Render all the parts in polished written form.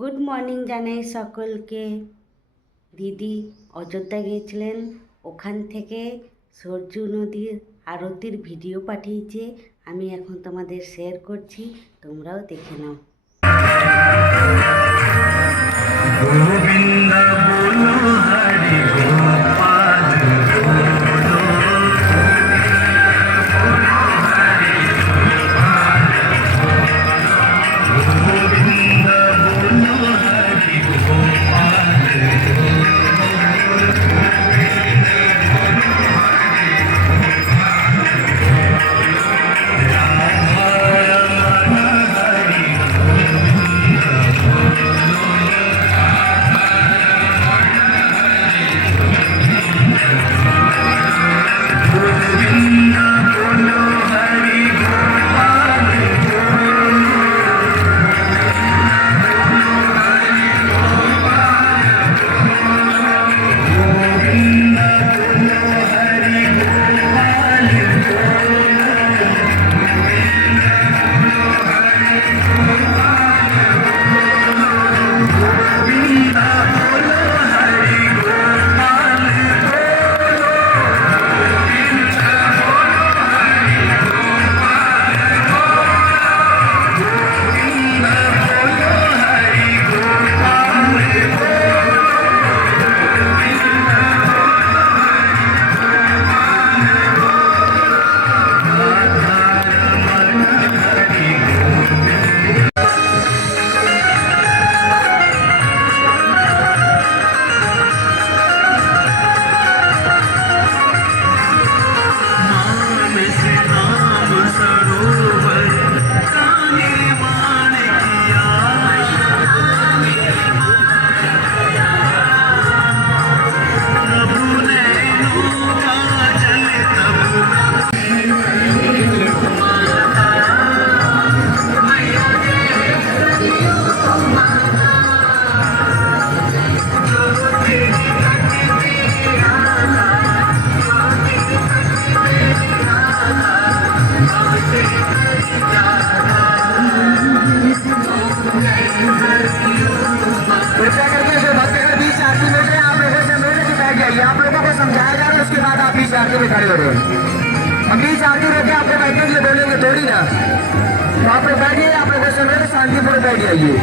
Good morning জানাই সকলকে। দিদি অযোধ্যা গিয়েছিলেন, ওখান থেকে সরজু নদীর আরতির ভিডিও পাঠিয়েছে, আমি এখন তোমাদের শেয়ার করছি, তোমরাও দেখে নাও। গোবিন্দ বলো হরি গোপাল आप लोगों को समझाया जा रहा है, उसके बाद आप बीच आरती में खड़े हो रहे हैं। हम बीच आरती रोके आपको बैठने के लिए बोलेंगे थोड़ी ना, तो आप लोग बैठिए, आप लोग सुन रहे शांतिपूर्ण बैठ जाइए।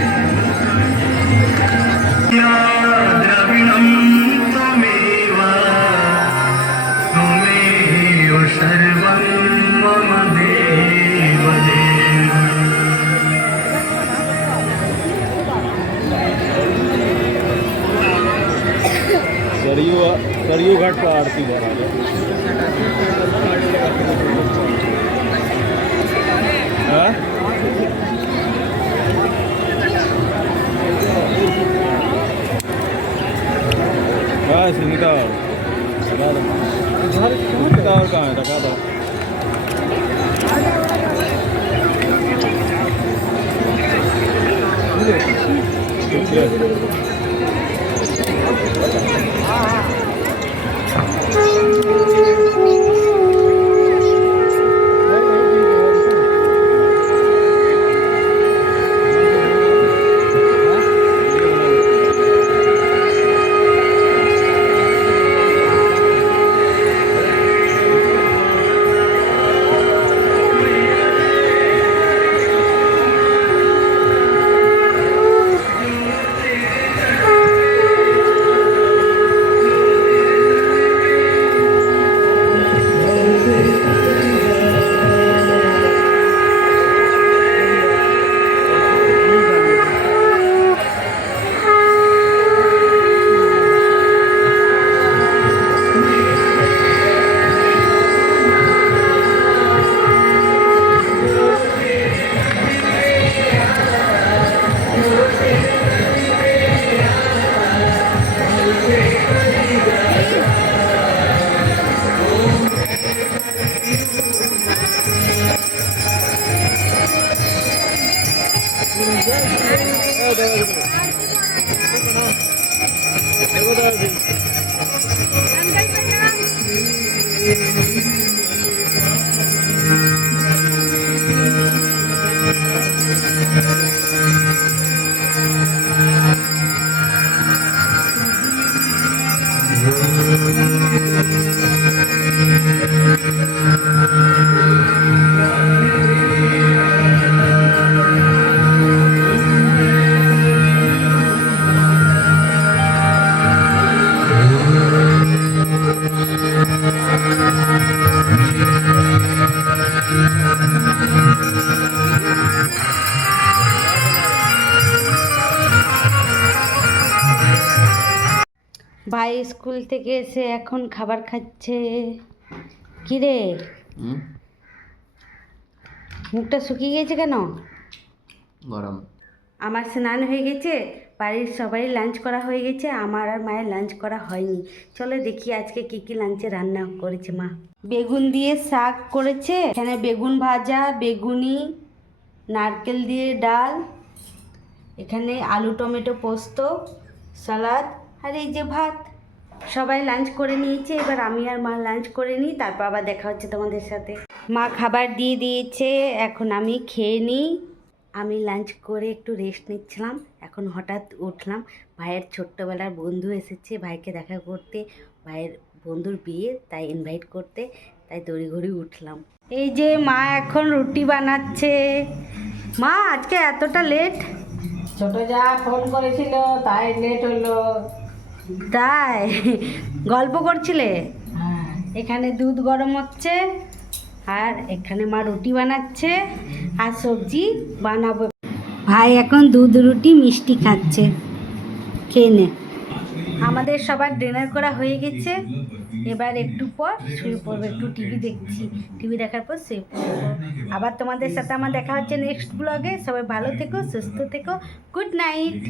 सरयू घाट का आरती महाराज सुनीता और कहाँ है रखा था ভাই স্কুল থেকে এসে এখন খাবার খাচ্ছে। কি রে, মুখটা শুকিয়ে গেছে কেন? গরম। আমার স্নান হয়ে গেছে, বাড়ির সবাই লাঞ্চ করা হয়ে গেছে, আমার আর মায়ের লাঞ্চ করা হয়নি। চলো দেখি আজকে কি কি লাঞ্চে রান্না করেছে মা। বেগুন দিয়ে শাক করেছে, এখানে বেগুন ভাজা, বেগুনি, নারকেল দিয়ে ডাল, এখানে আলু টমেটো পোস্ত, সালাদ, আর এই যে ভাত। সবাই লাঞ্চ করে নিয়েছে, এবার আমি আর মা লাঞ্চ করে নিই, তারপর আবার দেখা হচ্ছে তোমাদের সাথে। মা খাবার দিয়ে দিয়েছে, এখন আমি খেয়ে নিই। আমি লাঞ্চ করে একটু রেস্ট নিচ্ছিলাম, এখন হঠাৎ উঠলাম। ভাইয়ের ছোট্টবেলার বন্ধু এসেছে ভাইকে দেখা করতে, ভাইয়ের বন্ধুর বিয়ে, তাই ইনভাইট করতে, তাই তড়িঘড়ি উঠলাম। এই যে মা এখন রুটি বানাচ্ছে। মা আজকে এতটা লেট? ছোট যা ফোন করেছিল তাই লেট হলো। তাই গল্প করছিলে? হ্যাঁ, এখানে দুধ গরম হচ্ছে, আর এখানে মা রুটি বানাচ্ছে, আর সবজি বানাবো। ভাই এখন দুধ রুটি মিষ্টি খাচ্ছে, খেয়ে নে। আমাদের সবার ডিনার করা হয়ে গেছে, এবার একটু পর শুয়ে পড়বো, একটু টিভি দেখছি, টিভি দেখার পর শুয়ে পড়বো। আবার তোমাদের সাথে আমার দেখা হচ্ছে নেক্সট ব্লগে। সবাই ভালো থেকো, সুস্থ থেকো, গুড নাইট।